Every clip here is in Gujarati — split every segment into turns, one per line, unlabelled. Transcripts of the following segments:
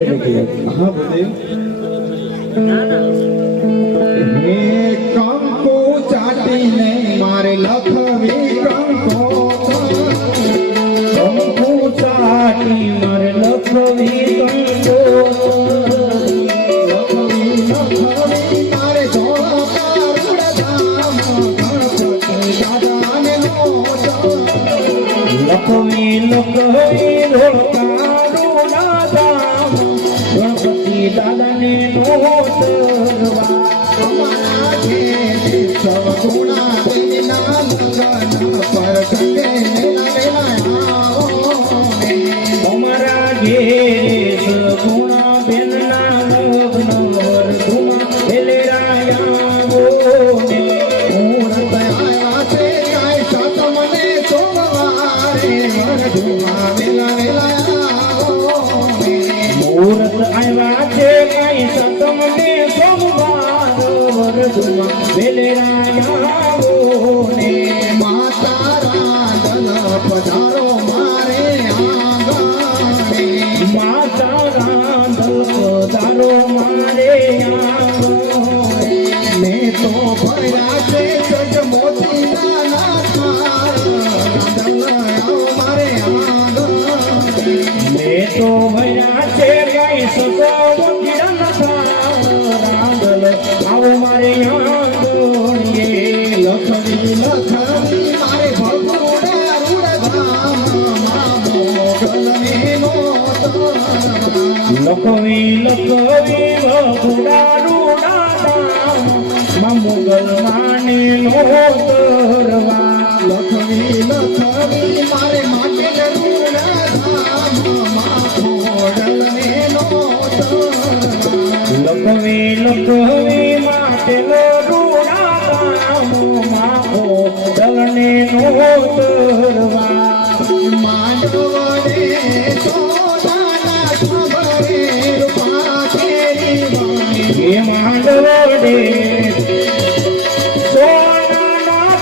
લખવી
મર લખવી કંકો
લખવી મારે જોડા પારુડ ધામ ગણપતિ દાદાને
લખવી લખવી નાદામ ગણપતિ દાદાને નોતરવા
આવ્યા છે કઈ
સતમ ને સોમવાર વેલેરાયા લખવી
લખવી
વગુડાનું નાદામમાં મુગલ માને નોતરવા
લખવી લખવી મારે માટે
લખવી લખવી માટે રૂડાદામ માખો નો નોતરવા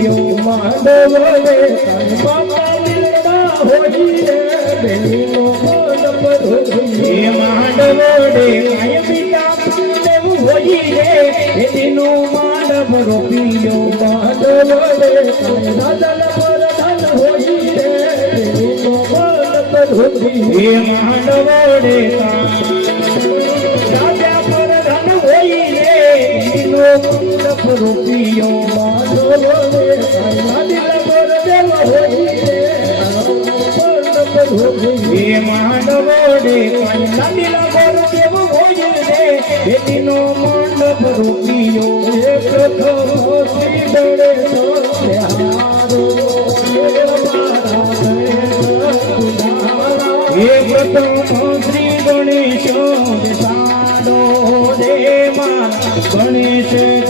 રૂપિયો માંડવડે કંઈ બાપા મિલતા હોઈ રે એનો માનવ રૂપિયો માંડવડે કાય મંડપ રૂપિયો માંડવડે કાય દિલ પર દેવ હોઈ રે એ માંડવડે કાય દિલ પર દેવ હોઈ રે ગણેશ રે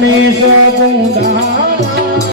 ગણેશ